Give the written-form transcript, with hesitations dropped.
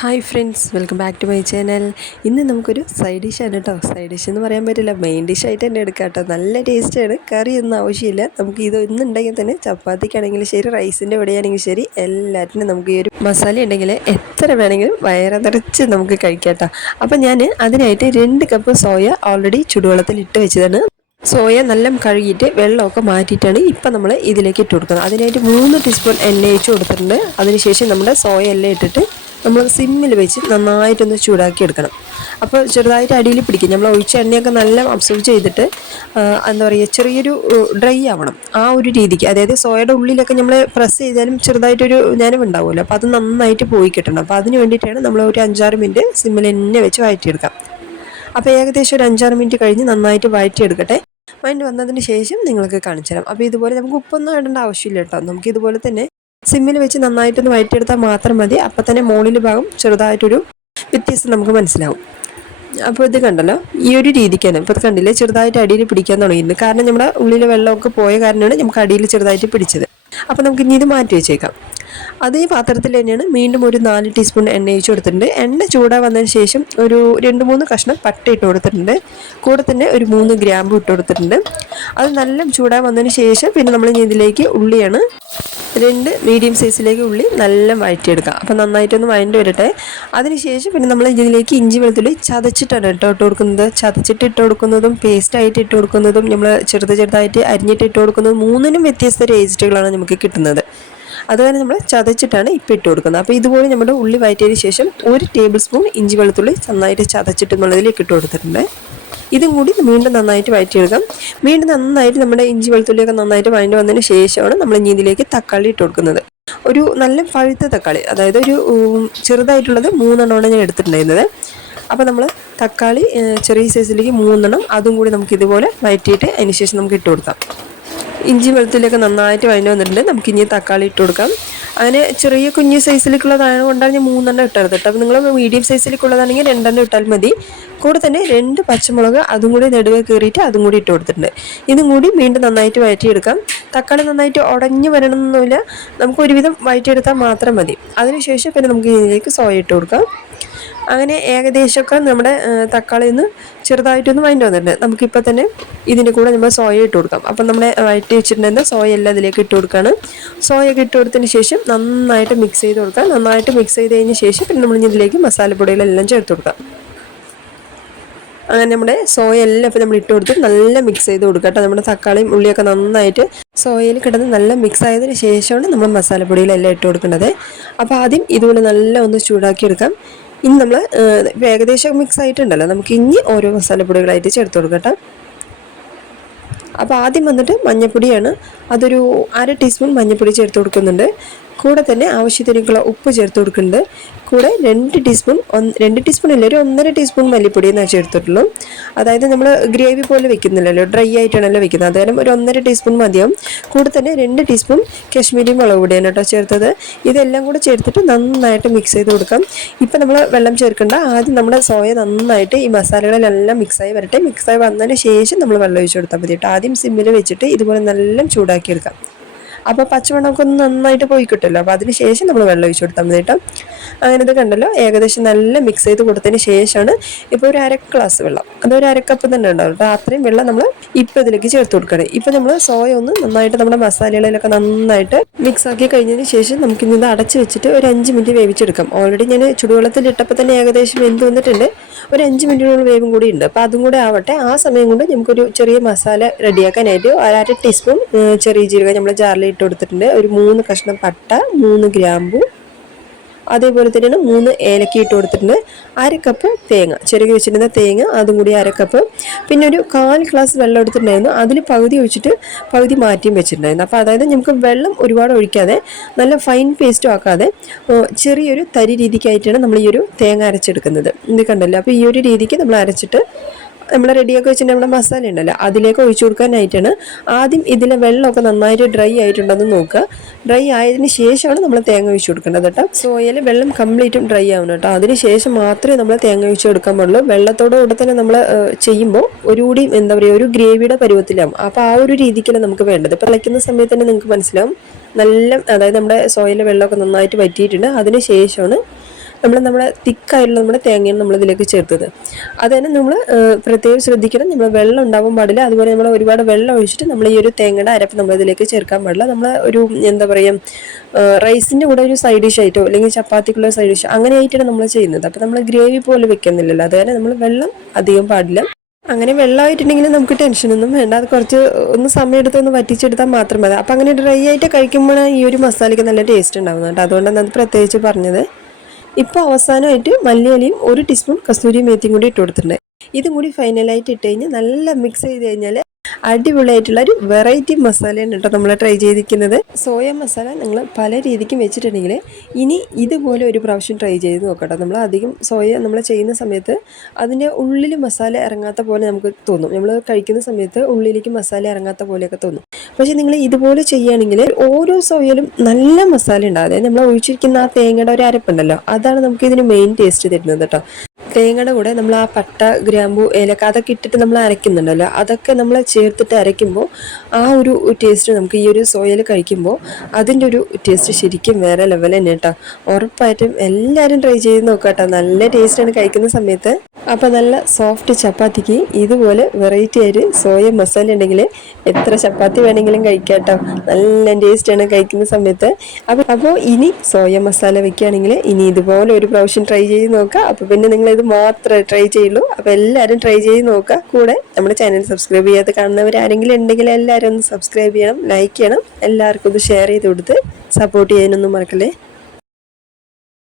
Hi friends, welcome back to my channel. ഇന്ന് നമുക്കൊരു side ഡിഷാണ് കേട്ടോ. സൈഡ് ഡിഷ് എന്ന് പറയാൻ പറ്റില്ല, മെയിൻ ഡിഷായിട്ട് തന്നെ എടുക്കാം കേട്ടോ. നല്ല ടേസ്റ്റാണ്. കറിയൊന്നും ആവശ്യമില്ല. നമുക്ക് ഇത് ഒന്നുണ്ടെങ്കിൽ തന്നെ ചപ്പാത്തിക്കാണെങ്കിലും ശരി, റൈസിൻ്റെ ഇവിടെയാണെങ്കിലും ശരി, എല്ലാറ്റിനും നമുക്ക് ഈ ഒരു മസാല ഉണ്ടെങ്കിൽ എത്ര വേണമെങ്കിലും വയറ് നിറച്ച് നമുക്ക് കഴിക്കാം കേട്ടോ. അപ്പം ഞാൻ അതിനായിട്ട് 2 കപ്പ് സോയ ഓൾറെഡി ചുടുവെള്ളത്തിൽ ഇട്ട് വെച്ചതാണ്. സോയ നല്ല കഴുകിയിട്ട് വെള്ളമൊക്കെ മാറ്റിയിട്ടാണ് ഇപ്പം നമ്മൾ ഇതിലേക്ക് ഇട്ട് കൊടുക്കുന്നത്. അതിനായിട്ട് 3 ടീസ്പൂൺ എണ്ണ ഒഴിച്ച് കൊടുത്തിട്ടുണ്ട്. അതിനുശേഷം നമ്മുടെ സോയ എല്ലാം ഇട്ടിട്ട് നമ്മൾ സിമ്മിൽ വെച്ച് നന്നായിട്ടൊന്ന് ചൂടാക്കി എടുക്കണം. അപ്പോൾ ചെറുതായിട്ട് അടിയിൽ പിടിക്കും. നമ്മൾ ഒഴിച്ച എണ്ണയൊക്കെ നല്ല അബ്സോർവ് ചെയ്തിട്ട് എന്താ പറയുക, ചെറിയൊരു ഡ്രൈ ആവണം ആ ഒരു രീതിക്ക്. അതായത് സോയയുടെ ഉള്ളിലൊക്കെ നമ്മൾ പ്രസ് ചെയ്താലും ചെറുതായിട്ടൊരു നനവുണ്ടാവുമല്ലോ, അപ്പോൾ അത് നന്നായിട്ട് പോയി കിട്ടണം. അപ്പോൾ അതിന് വേണ്ടിയിട്ടാണ് നമ്മൾ ഒരു 5-6 മിനിറ്റ് സിമ്മിൽ തന്നെ വെച്ച് വഴറ്റിയെടുക്കാം. അപ്പോൾ ഏകദേശം ഒരു 5-6 മിനിറ്റ് കഴിഞ്ഞ് നന്നായിട്ട് വഴറ്റിയെടുക്കട്ടെ. വഴറ്റി വന്നതിന് ശേഷം നിങ്ങൾക്ക് കാണിച്ചു തരാം. അപ്പോൾ ഇതുപോലെ നമുക്ക് ഉപ്പൊന്നും ഇടേണ്ട ആവശ്യമില്ല കേട്ടോ. നമുക്ക് ഇതുപോലെ തന്നെ സിമ്മിൽ വെച്ച് നന്നായിട്ടൊന്ന് വഴറ്റിയെടുത്താൽ മാത്രം മതി. അപ്പം തന്നെ മുകളിൽ ഭാഗം ചെറുതായിട്ടൊരു വ്യത്യാസം നമുക്ക് മനസ്സിലാവും. അപ്പോൾ ഇത് കണ്ടല്ലോ, ഈ ഒരു രീതിക്കാണ്. ഇപ്പോൾ ഇത് കണ്ടില്ലേ, ചെറുതായിട്ട് അടിയിൽ പിടിക്കാൻ തുടങ്ങിയിട്ടുണ്ട്. കാരണം നമ്മുടെ ഉള്ളിലെ വെള്ളമൊക്കെ പോയ കാരണമാണ് നമുക്ക് അടിയിൽ ചെറുതായിട്ട് പിടിച്ചത്. അപ്പോൾ നമുക്ക് ഇനി ഇത് മാറ്റി വെച്ചേക്കാം. അതേ പാത്രത്തിൽ തന്നെയാണ് വീണ്ടും ഒരു 4 ടീസ്പൂൺ എണ്ണ ഒഴിച്ച് കൊടുത്തിട്ടുണ്ട്. എണ്ണ ചൂടാ വന്നതിന് ശേഷം ഒരു 2-3 കഷ്ണം പട്ട ഇട്ട് കൊടുത്തിട്ടുണ്ട്. കൂടെ തന്നെ ഒരു 3 ഗ്രാമ്പ് ഇട്ട് കൊടുത്തിട്ടുണ്ട്. അത് നല്ല ചൂടാ വന്നതിന് ശേഷം പിന്നെ നമ്മൾ ഇതിലേക്ക് ഉള്ളിയാണ് 2 മീഡിയം സൈസിലേക്ക് ഉള്ളി നല്ല വഴറ്റിയെടുക്കുക. അപ്പോൾ നന്നായിട്ടൊന്ന് വഴണ്ടി വരട്ടെ. അതിനുശേഷം പിന്നെ നമ്മൾ ഇതിലേക്ക് ഇഞ്ചി വെളുത്തുള്ളി ചതച്ചിട്ടാണ് കേട്ടോ ഇട്ട് കൊടുക്കുന്നത്. ചതച്ചിട്ട് ഇട്ട് കൊടുക്കുന്നതും പേസ്റ്റായിട്ട് ഇട്ട് കൊടുക്കുന്നതും നമ്മൾ ചെറുതായിട്ട് അരിഞ്ഞിട്ട് ഇട്ട് കൊടുക്കുന്നതും 3നും വ്യത്യസ്ത ടേസ്റ്റുകളാണ് നമുക്ക് കിട്ടുന്നത്. അതുകാരണം നമ്മൾ ചതച്ചിട്ടാണ് ഇപ്പം ഇട്ട് കൊടുക്കുന്നത്. അപ്പോൾ ഇതുപോലെ നമ്മുടെ ഉള്ളി വഴറ്റിയതിന് ശേഷം 1 ടേബിൾ സ്പൂൺ ഇഞ്ചി വെളുത്തുള്ളി നന്നായിട്ട് ചതച്ചിട്ട് എന്നുള്ളതിലേക്ക് ഇട്ട് കൊടുത്തിട്ടുണ്ട്. ഇതും കൂടി വീണ്ടും നന്നായിട്ട് വഴറ്റിയെടുക്കാം. വീണ്ടും നന്നായിട്ട് നമ്മുടെ ഇഞ്ചി വെളുത്തുള്ളിയൊക്കെ നന്നായിട്ട് വഴണ്ടി വന്നതിന് ശേഷമാണ് നമ്മൾ ഇനി ഇതിലേക്ക് തക്കാളി ഇട്ട് കൊടുക്കുന്നത്. ഒരു നല്ല പഴുത്ത തക്കാളി, അതായത് ഒരു ചെറുതായിട്ടുള്ളത് 3 എണ്ണമാണ് ഞാൻ എടുത്തിട്ടുണ്ടായിരുന്നത്. അപ്പോൾ നമ്മൾ തക്കാളി ചെറിയ സൈസിലേക്ക് 3 എണ്ണം അതും കൂടി നമുക്ക് ഇതുപോലെ വഴറ്റിയിട്ട് അതിന് ശേഷം നമുക്ക് ഇട്ട് കൊടുക്കാം. ഇഞ്ചി വെളുത്തുള്ളിയൊക്കെ നന്നായിട്ട് വഴണ്ടി വന്നിട്ടുണ്ട്. നമുക്ക് ഇനി തക്കാളി ഇട്ട് കൊടുക്കാം. അങ്ങനെ ചെറിയ കുഞ്ഞ് സൈസിലേക്കുള്ളതാണ് കൊണ്ടാണ് ഞാൻ 3 എണ്ണം ഇട്ടത് കേട്ടോ. അപ്പോൾ നിങ്ങൾ മീഡിയം സൈസിലേക്കുള്ളതാണെങ്കിൽ 2 എണ്ണം ഇട്ടാൽ മതി. കൂടെ തന്നെ 2 പച്ചമുളക് അതും കൂടി നടുവേ കയറിയിട്ട് അതും കൂടി ഇട്ട് കൊടുത്തിട്ടുണ്ട്. ഇതും കൂടി വീണ്ടും നന്നായിട്ട് വഴറ്റിയെടുക്കാം. തക്കാളി നന്നായിട്ട് ഉടഞ്ഞു വരണമെന്നൊന്നുമില്ല, നമുക്ക് ഒരുവിധം വഴറ്റിയെടുത്താൽ മാത്രം മതി. അതിനുശേഷം പിന്നെ നമുക്ക് ഇതിലേക്ക് സോയ ഇട്ട് കൊടുക്കാം. അങ്ങനെ ഏകദേശമൊക്കെ നമ്മുടെ തക്കാളി ഒന്ന് ചെറുതായിട്ടൊന്ന് വഴണ്ടി വന്നിട്ടുണ്ട്. നമുക്കിപ്പോൾ തന്നെ ഇതിൻ്റെ കൂടെ നമ്മൾ സോയ ഇട്ട് കൊടുക്കാം. അപ്പം നമ്മുടെ വഴറ്റി വെച്ചിട്ടുണ്ടെങ്കിൽ സോയ എല്ലാം ഇതിലേക്ക് ഇട്ട് കൊടുക്കുകയാണ്. സോയൊക്കെ ഇട്ട് കൊടുത്തതിന് ശേഷം നന്നായിട്ട് മിക്സ് ചെയ്ത് കൊടുക്കാം. നന്നായിട്ട് മിക്സ് ചെയ്ത് കഴിഞ്ഞ ശേഷം പിന്നെ നമ്മൾ ഇതിലേക്ക് മസാലപ്പൊടികളെല്ലാം ചേർത്ത് കൊടുക്കാം. അങ്ങനെ നമ്മുടെ സോയ എല്ലാം ഇപ്പോൾ നമ്മൾ ഇട്ട് കൊടുത്ത് നല്ല മിക്സ് ചെയ്ത് കൊടുക്കാം കേട്ടോ. നമ്മുടെ തക്കാളിയും ഉള്ളിയൊക്കെ നന്നായിട്ട് സോയയിൽ കിടന്ന് നല്ല മിക്സ് ആയതിന് ശേഷമാണ് നമ്മൾ മസാലപ്പൊടികളെല്ലാം ഇട്ട് കൊടുക്കേണ്ടത്. അപ്പോൾ ആദ്യം ഇതുപോലെ നല്ല ഒന്ന് ചൂടാക്കി എടുക്കാം. ഇനി നമ്മൾ ഏകദേശം മിക്സ് ആയിട്ടുണ്ടല്ലോ, നമുക്ക് ഇനി ഓരോ മസാലപ്പൊടികളായിട്ട് ചേർത്ത് കൊടുക്കട്ടെ. അപ്പോൾ ആദ്യം വന്നിട്ട് മഞ്ഞൾപ്പൊടിയാണ്. അതൊരു 1/2 ടീസ്പൂൺ മഞ്ഞൾപ്പൊടി ചേർത്ത് കൊടുക്കുന്നുണ്ട്. കൂടെ തന്നെ ആവശ്യത്തിനുള്ള ഉപ്പ് ചേർത്ത് കൊടുക്കുന്നുണ്ട്. കൂടെ 2 ടീസ്പൂൺ 2 ടീസ്പൂൺ അല്ല, ഒരു 1.5 ടീസ്പൂൺ മല്ലിപ്പൊടി എന്നാണ് ചേർത്തിട്ടുള്ളൂ. അതായത് നമ്മൾ ഗ്രേവി പോലെ വെക്കുന്നില്ലല്ലോ, ഡ്രൈ ആയിട്ടാണല്ലോ വെക്കുന്നത്. അതായത് ഒരു 1.5 ടീസ്പൂൺ മതിയാവും. കൂടെ തന്നെ 2 ടീസ്പൂൺ കശ്മീരി മുളക് പൊടിയാണ് കേട്ടോ ചേർത്തത്. ഇതെല്ലാം കൂടെ ചേർത്തിട്ട് നന്നായിട്ട് മിക്സ് ചെയ്ത് കൊടുക്കാം. ഇപ്പം നമ്മൾ വെള്ളം ചേർക്കേണ്ട, ആദ്യം നമ്മുടെ സോയ നന്നായിട്ട് ഈ മസാലകളെല്ലാം മിക്സായി വരട്ടെ. മിക്സായി വന്നതിന് ശേഷം നമ്മൾ വെള്ളം ഒഴിച്ച് കൊടുത്താൽ മതി കേട്ടോ. ആദ്യം സിമ്മിൽ വെച്ചിട്ട് ഇതുപോലെ നല്ല ചൂടാക്കിയെടുക്കാം. അപ്പോൾ പച്ചവെള്ളമൊക്കെ ഒന്ന് നന്നായിട്ട് പോയി കിട്ടുമല്ലോ. അപ്പോൾ അതിന് ശേഷം നമ്മൾ വെള്ളം ഒഴിച്ച് കൊടുത്താൽ മതി കേട്ടോ. അങ്ങനെ ഇത് കണ്ടല്ലോ, ഏകദേശം നല്ല മിക്സ് ചെയ്ത് കൊടുത്തതിന് ശേഷമാണ് ഇപ്പോൾ ഒരു 1/2 ഗ്ലാസ് വെള്ളം, അതൊരു 1/2 കപ്പ് തന്നെ ഉണ്ടാവും കേട്ടോ. അത്രയും വെള്ളം നമ്മൾ ഇപ്പോൾ ഇതിലേക്ക് ചേർത്ത് കൊടുക്കണം. ഇപ്പോൾ നമ്മൾ സോയ ഒന്ന് നന്നായിട്ട് നമ്മുടെ മസാലകളിലൊക്കെ നന്നായിട്ട് മിക്സ് ആക്കി കഴിഞ്ഞതിന് ശേഷം നമുക്കിനി ഇത് അടച്ച് വെച്ചിട്ട് ഒരു 5 മിനിറ്റ് വേവിച്ചെടുക്കാം. ഓൾറെഡി ഞാൻ ചുടുവെള്ളത്തിൽ ഇട്ടപ്പോൾ തന്നെ ഏകദേശം വെന്ത് വന്നിട്ടുണ്ട്. ഒരു 5 മിനിറ്റിനുള്ള വേവും കൂടി ഉണ്ട്. അപ്പോൾ അതും കൂടെ ആവട്ടെ. ആ സമയം കൊണ്ട് നമുക്കൊരു ചെറിയ മസാല റെഡിയാക്കാനായിട്ട് 1/2 ടീസ്പൂൺ ചെറിയ ജീരകം നമ്മൾ ജാറിൽ ഇട്ട് കൊടുത്തിട്ടുണ്ട്. ഒരു 3 കഷ്ണം പട്ട, 3 ഗ്രാമ്പു, അതേപോലെ തന്നെയാണ് 3 ഏലക്ക ഇട്ട് കൊടുത്തിട്ടുണ്ട്. 1/2 കപ്പ് തേങ്ങ, ചെറുകി വെച്ചിരുന്ന തേങ്ങ അതും കൂടി 1/2 കപ്പ്. പിന്നെ ഒരു 1/4 ഗ്ലാസ് വെള്ളം എടുത്തിട്ടുണ്ടായിരുന്നു. അതിൽ പകുതി ഒഴിച്ചിട്ട് പകുതി മാറ്റിയും വെച്ചിട്ടുണ്ടായിരുന്നു. അപ്പോൾ അതായത് നമുക്ക് വെള്ളം ഒരുപാട് ഒഴിക്കാതെ നല്ല ഫൈൻ പേസ്റ്റും ആക്കാതെ ചെറിയൊരു തരി രീതിക്കായിട്ടാണ് നമ്മൾ ഈ ഒരു തേങ്ങ അരച്ചെടുക്കുന്നത്. ഇത് കണ്ടല്ലോ. അപ്പോൾ ഈ ഒരു രീതിക്ക് നമ്മൾ അരച്ചിട്ട് നമ്മൾ റെഡിയാക്കി വെച്ചിട്ട് നമ്മുടെ മസാല ഉണ്ടല്ലോ അതിലേക്ക് ഒഴിച്ചു കൊടുക്കാനായിട്ടാണ്. ആദ്യം ഇതിലെ വെള്ളമൊക്കെ നന്നായിട്ട് ഡ്രൈ ആയിട്ടുണ്ടെന്ന് നോക്കുക. ഡ്രൈ ആയതിന് ശേഷമാണ് നമ്മൾ തേങ്ങ ഒഴിച്ചു കൊടുക്കേണ്ടത് കേട്ടോ. സോയയിൽ വെള്ളം കംപ്ലീറ്റും ഡ്രൈ ആവണം കേട്ടോ. അതിന് ശേഷം മാത്രമേ നമ്മൾ തേങ്ങ ഒഴിച്ചു കൊടുക്കാൻ പാടുള്ളൂ. വെള്ളത്തോടുകൂടെ തന്നെ നമ്മൾ ചെയ്യുമ്പോൾ ഒരുകൂടി എന്താ പറയുക, ഒരു ഗ്രേവിയുടെ പരുവത്തിലാവും. അപ്പോൾ ആ ഒരു രീതിക്കല്ല നമുക്ക് വേണ്ടത്. ഇപ്പോൾ തിളയ്ക്കുന്ന സമയത്ത് തന്നെ നിങ്ങൾക്ക് മനസ്സിലാവും നല്ല, അതായത് നമ്മുടെ സോയയിലെ വെള്ളമൊക്കെ നന്നായിട്ട് വറ്റിയിട്ടുണ്ട്. അതിന് ശേഷമാണ് നമ്മുടെ തിക്കായിട്ടുള്ള നമ്മുടെ തേങ്ങയാണ് നമ്മളിതിലേക്ക് ചേർത്തത്. അത് തന്നെ നമ്മൾ പ്രത്യേകം ശ്രദ്ധിക്കണം, നമ്മൾ വെള്ളം ഉണ്ടാവാൻ പാടില്ല. അതുപോലെ നമ്മൾ ഒരുപാട് വെള്ളം ഒഴിച്ചിട്ട് നമ്മൾ ഈ ഒരു തേങ്ങയുടെ അരപ്പ് നമ്മളിതിലേക്ക് ചേർക്കാൻ പാടില്ല. നമ്മൾ ഒരു എന്താ പറയുക, റൈസിൻ്റെ കൂടെ ഒരു സൈഡ് ഡിഷ് ആയിട്ടോ അല്ലെങ്കിൽ ചപ്പാത്തിക്കുള്ള സൈഡ് ഡിഷ് അങ്ങനെ ആയിട്ടാണ് നമ്മൾ ചെയ്യുന്നത്. അപ്പോൾ നമ്മൾ ഗ്രേവി പോലെ വെക്കുന്നില്ലല്ലോ, അത് തന്നെ നമ്മൾ വെള്ളം അധികം പാടില്ല. അങ്ങനെ വെള്ളമായിട്ടുണ്ടെങ്കിൽ നമുക്ക് ടെൻഷനൊന്നും വേണ്ട, അത് കുറച്ച് ഒന്ന് സമയം എടുത്ത് ഒന്ന് വറ്റിച്ചെടുത്താൽ മാത്രം മതി. അപ്പം അങ്ങനെ ഡ്രൈ ആയിട്ട് കഴിക്കുമ്പോഴാണ് ഈ ഒരു മസാലയ്ക്ക് നല്ല ടേസ്റ്റ് ഉണ്ടാകുന്നത് കേട്ടോ. അതുകൊണ്ടാണ് അത് പ്രത്യേകിച്ച് പറഞ്ഞത്. ഇപ്പോൾ അവസാനമായിട്ട് മല്ലിയിലയും 1 ടീസ്പൂൺ കസ്തൂരി മേത്തിയും കൂടി ഇട്ട് കൊടുത്തിട്ടുണ്ട്. ഇതും കൂടി ഫൈനലായിട്ട് ഇട്ട് കഴിഞ്ഞാൽ നല്ല മിക്സ് ചെയ്ത് കഴിഞ്ഞാൽ അടിപൊളിയായിട്ടുള്ള ഒരു വെറൈറ്റി മസാലയാണ് കേട്ടോ നമ്മൾ ട്രൈ ചെയ്തിരിക്കുന്നത്. സോയ മസാല നിങ്ങൾ പല രീതിക്കും വെച്ചിട്ടുണ്ടെങ്കിൽ ഇനി ഇതുപോലെ ഒരു പ്രാവശ്യം ട്രൈ ചെയ്ത് നോക്കട്ടോ. നമ്മൾ അധികം സോയ നമ്മൾ ചെയ്യുന്ന സമയത്ത് അതിൻ്റെ ഉള്ളിൽ മസാല ഇറങ്ങാത്ത പോലെ നമുക്ക് തോന്നും. നമ്മൾ കഴിക്കുന്ന സമയത്ത് ഉള്ളിലേക്ക് മസാല ഇറങ്ങാത്ത പോലെയൊക്കെ തോന്നും. പക്ഷേ നിങ്ങൾ ഇതുപോലെ ചെയ്യുകയാണെങ്കിൽ ഓരോ സോയയിലും നല്ല മസാല ഉണ്ടാകും. അതായത് നമ്മൾ ഒഴിച്ചിരിക്കുന്ന ആ തേങ്ങയുടെ ഒരു അരപ്പുണ്ടല്ലോ, അതാണ് നമുക്ക് ഇതിന് മെയിൻ ടേസ്റ്റ് തരുന്നത് കേട്ടോ. തേങ്ങയുടെ കൂടെ നമ്മൾ ആ പട്ട, ഗ്രാമ്പു, ഏലക്ക അതൊക്കെ ഇട്ടിട്ട് നമ്മൾ അരയ്ക്കുന്നുണ്ടല്ലോ, അതൊക്കെ നമ്മൾ ചേർത്തിട്ട് അരയ്ക്കുമ്പോൾ ആ ഒരു ടേസ്റ്റ് നമുക്ക് ഈ ഒരു സോയയിൽ കഴിക്കുമ്പോൾ അതിൻ്റെ ഒരു ടേസ്റ്റ് ശരിക്കും വേറെ ലെവൽ തന്നെ കേട്ടോ. ഉറപ്പായിട്ടും എല്ലാവരും ട്രൈ ചെയ്ത് നോക്കാം കേട്ടോ. നല്ല ടേസ്റ്റാണ് കഴിക്കുന്ന സമയത്ത്. അപ്പോൾ നല്ല സോഫ്റ്റ് ചപ്പാത്തിക്ക് ഇതുപോലെ വെറൈറ്റി ആയിട്ട് സോയ മസാല ഉണ്ടെങ്കിൽ എത്ര ചപ്പാത്തി വേണമെങ്കിലും കഴിക്കാം കേട്ടോ. നല്ല ടേസ്റ്റാണ് കഴിക്കുന്ന സമയത്ത്. അപ്പോൾ ഇനി സോയ മസാല വെക്കുകയാണെങ്കിൽ ഇനി ഇതുപോലെ ഒരു പ്രാവശ്യം ട്രൈ ചെയ്ത് നോക്കുക. അപ്പോൾ പിന്നെ നിങ്ങൾ ഇത് മാത്രമേ ട്രൈ ചെയ്യുള്ളൂ. അപ്പോൾ എല്ലാവരും ട്രൈ ചെയ്ത് നോക്കുക. കൂടെ നമ്മുടെ ചാനൽ സബ്സ്ക്രൈബ് ചെയ്യാതെ കാണുന്നവരാരെങ്കിലും ഉണ്ടെങ്കിൽ എല്ലാവരും ഒന്ന് സബ്സ്ക്രൈബ് ചെയ്യണം, ലൈക്ക് ചെയ്യണം, എല്ലാവർക്കും ഒന്ന് ഷെയർ ചെയ്ത് കൊടുത്ത് സപ്പോർട്ട് ചെയ്യാനൊന്നും മറക്കല്ലേ.